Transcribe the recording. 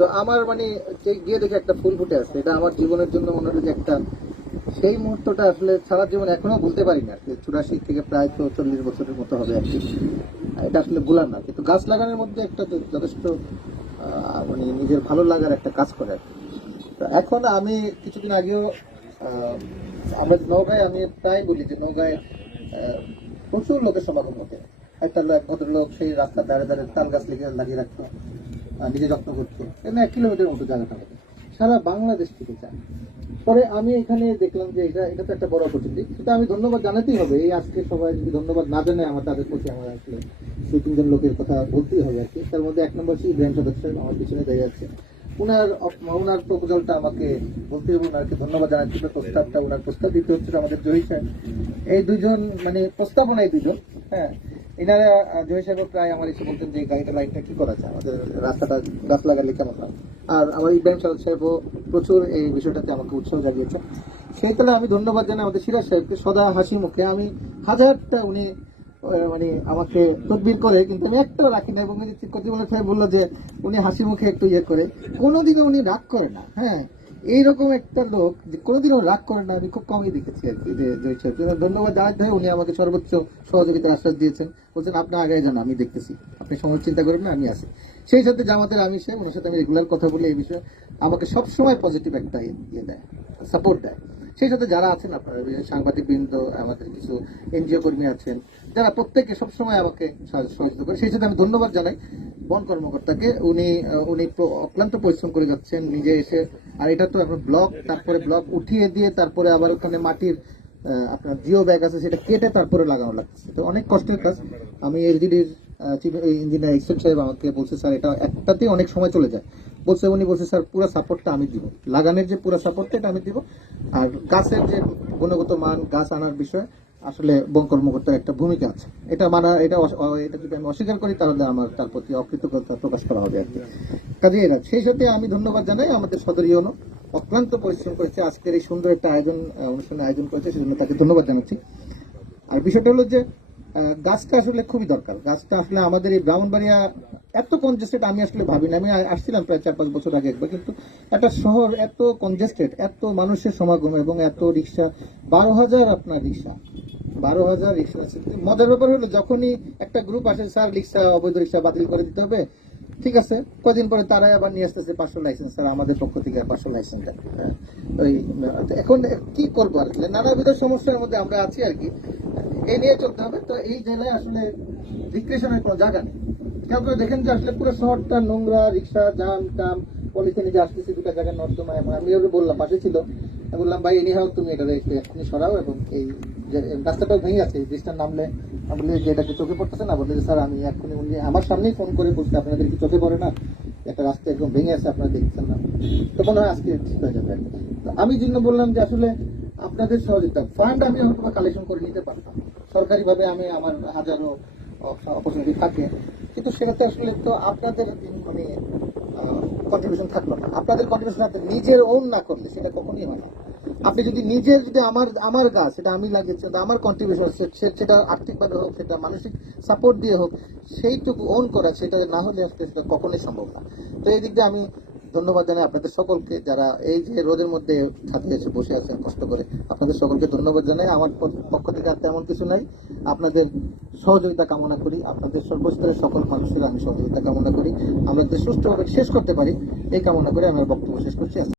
তো আমার মানে গিয়ে দেখে একটা ফুল ফুটে আসছে, এটা আমার জীবনের জন্য মনে হলো যে একটা, সেই মুহূর্তটা আসলে সারা জীবন এখনও বলতে পারি না। চুরাশি থেকে প্রায় তো চল্লিশ বছরের মতো হবে আর কি। এটা আসলে ভুলার না, কিন্তু গাছ লাগানোর মধ্যে একটা যথেষ্ট মানে নিজের ভালো লাগার একটা কাজ করে আর কি। তো এখন আমি কিছুদিন আগেও আমরা নৌকায় আমি প্রায় বলি যে নৌকায় প্রচুর লোকের সমাগম হতে। একটা লোক- ভদ্রলোক সেই রাস্তার ধারে ধারে তাল গাছ লিখে লাগিয়ে রাখতো। নিজে যত্ন করতো এমনি এক কিলোমিটার মতো জায়গাটা হবে? সারা বাংলাদেশ থেকে যায়। পরে আমি এখানে দেখলাম যে এটা এটা তো একটা বড় অপরচুনিটি সেটা আমি ধন্যবাদ জানাতেই হবে। এই আজকে সবাই যদি ধন্যবাদ না জানায়, আমার তাদের প্রতি আমার আসলে দুই, তিনজন লোকের কথা বলতেই হবে আর কি। তার মধ্যে এক নম্বর সেই ব্র্যান্ড সদস্য আমার পিছনে দাঁড়িয়ে আছে। ওনার ওনার প্রপোজালটা আমাকে বলতে হবে ওনাকে ধন্যবাদ জানাচ্ছি বা প্রস্তাবটা ওনার প্রস্তাব দিতে হচ্ছে আমাদের জয়ী সাহেব। এই দুজন মানে প্রস্তাবনা এই দুজন হ্যাঁ। এনারা জয়ী সাহেব প্রায় আমার এসে বলতেন যে, গাড়িটা লাইনটা কি করা যায়? আমাদের রাস্তাটা গাছ লাগালে কেমন হয়? আর আমার ইব্রাহিম সাহেবও প্রচুর এই বিষয়টাতে আমাকে উৎসাহ জাগিয়েছে সেই তাহলে আমি ধন্যবাদ জানাই আমাদের সিরাজ সাহেবকে সদা হাসি মুখে। আমি হাজারটা উনি মানে আমাকে তদবির করে, কিন্তু আমি একটা রাখি না এবং কতিমূলক সাহেব বলল যে, উনি হাসি মুখে একটু ইয়ে করে। কোনোদিনও উনি রাগ করে না হ্যাঁ। এইরকম একটা লোক, যে কোনোদিনও রাগ করে না, আমি খুব কমই দেখেছি আর কি ধন্যবাদ জানাতে হয় উনি আমাকে সর্বোচ্চ সহযোগিতা আশ্বাস দিয়েছেন। বলছেন, আপনি আগে যান, আমি দেখতেছি। আপনি সময় চিন্তা করবেন না, আমি আছি। সেই সাথে জামাতের আমি সে ওনার সাথে আমি রেগুলার কথা বলে এই বিষয়ে। আমাকে সবসময় পজিটিভ একটা ইয়ে দেয় সাপোর্ট দেয়। সেই সাথে যারা আছেন, আপনারা সাংবাদিক বৃন্দ আমাদের কিছু এনজিও কর্মী আছেন, যারা প্রত্যেকে সবসময় আমাকে সহযোগিতা করে, সেই সাথে আমি ধন্যবাদ জানাই। বন কর্মকর্তাকে উনি উনি অক্লান্ত পরিশ্রম করে যাচ্ছেন, নিজে এসে। আর এটা তো এখন ব্লক, তারপরে ব্লক উঠিয়ে দিয়ে তারপরে আবার ওখানে মাটির আপনার জিও ব্যাগ আছে, সেটা কেটে তারপরে লাগানো লাগছে। তো অনেক কষ্টের কাজ। আমি এলজিডির চিফ ইঞ্জিনিয়ার এক্সেল সাহেব আমাকে বলছে, স্যার, এটা একটাতেই অনেক সময় চলে যায়। বলছে, উনি বলছে, স্যার, পুরো সাপোর্টটা আমি দিব। লাগানোর যে পুরো সাপোর্টটা এটা আমি দিব। আর গাছের যে গুণগত মান, গাছ আনার বিষয় আসলে বন কর্মকর্তার একটা ভূমিকা আছে। এটা মানা এটা এটা যদি আমি অস্বীকার করি, তাহলে আমার তার প্রতি অকৃতজ্ঞতা প্রকাশ করা হবে আর কি। কাজে এরা সেই সাথে আমি ধন্যবাদ জানাই আমাদের সদর অক্লান্ত পরিশ্রম করেছে। আজকের এই সুন্দর একটা আয়োজন অনুষ্ঠানের আয়োজন করেছে, সেজন্য তাকে ধন্যবাদ জানাচ্ছি। আর বিষয়টা হলো যে গাছটা আসলে খুবই দরকার। গাছটা আসলে আমাদের এই ব্রাউনবাড়িয়া এত কনজেস্টেড আমি আসলে ভাবি না আমি আসছিলাম প্রায় চার পাঁচ বছর আগে একবার কিন্তু একটা শহর এত কনজেস্টেড এত মানুষের সমাগম এবং এত রিক্সা বারো হাজার আপনার রিক্সা বারো হাজার রিক্সা আছে। মজার ব্যাপার হলো যখনই একটা গ্রুপ আসে স্যার রিক্সা অবৈধ রিক্সা বাতিল করে দিতে হবে। ঠিক আছে কদিন পরে তারাই আবার নিয়ে আসতেছে পাঁচশো লাইসেন্স স্যার আমাদের পক্ষ থেকে পাঁচশো লাইসেন্স ওই আহ, এখন কি করব আর কি? নানাবিধ সমস্যার মধ্যে আমরা আছি আর কি। এই নিয়ে চলতে হবে। তো এই জেলায় আসলে রিক্রেশনের কোনো জায়গা নেই। কেউ কেউ দেখেন যে আসলে পুরো শহরটা নোংরা, রিক্সা জাম টাম পলিথিনে যে আসতেছে, দুটো জায়গায় নর্দমা এখন আমি বললাম, পাশে ছিল। বললাম, ভাই এনি হাও তুমি এটা এক্ষুনি সরাও এবং এই যে রাস্তাটাও ভেঙে আছে ব্রিজটার নামলে আমি বলি, যে এটা কি চোখে পড়তেছে না? বললে স্যার, আমি এক্ষুনি উনি আমার সামনেই ফোন করে বলছে, আপনাদের কি চোখে পড়ে না? একটা রাস্তা একদম ভেঙে আছে, আপনারা দেখছেন না। তো মনে হয় আজকে ঠিক হয়ে যাবে। আমি জন্য বললাম যে আসলে আপনাদের সহযোগিতা ফান্ড আমি হয়তো কালেকশন করে নিতে পারতাম। সরকারিভাবে আমি আমার হাজারো অপরচুনিটি থাকে। কিন্তু সেটাতে আসলে তো আপনাদের মানে কন্ট্রিবিউশন থাকল না। আপনাদের কন্ট্রিবিউশন নিজের ওন না করলে সেটা কখনই হয় না। আপনি যদি নিজের, যদি আমার আমার গাছ, সেটা আমি লাগিয়েছি আমার কন্ট্রিবিউশন সেটা আর্থিকভাবে হোক, সেটা মানসিক সাপোর্ট দিয়ে হোক, সেইটুকু ওন করা, সেটা না হলে আসলে সেটা কখনোই সম্ভব না। তো এই দিক দিয়ে আমি ধন্যবাদ জানাই আপনাদের সকলকে যারা এই যে রোদের মধ্যে ছাদে এসে বসে আছেন, কষ্ট করে। আপনাদের সকলকে ধন্যবাদ জানাই। আমার পক্ষ থেকে আর তেমন কিছু নাই। আপনাদের সহযোগিতা কামনা করি। আপনাদের সর্বস্তরের সকল মানুষের আমি সহযোগিতা কামনা করি। আমরা যে সুষ্ঠুভাবে শেষ করতে পারি, এই কামনা করে আমি আমার বক্তব্য শেষ করছি।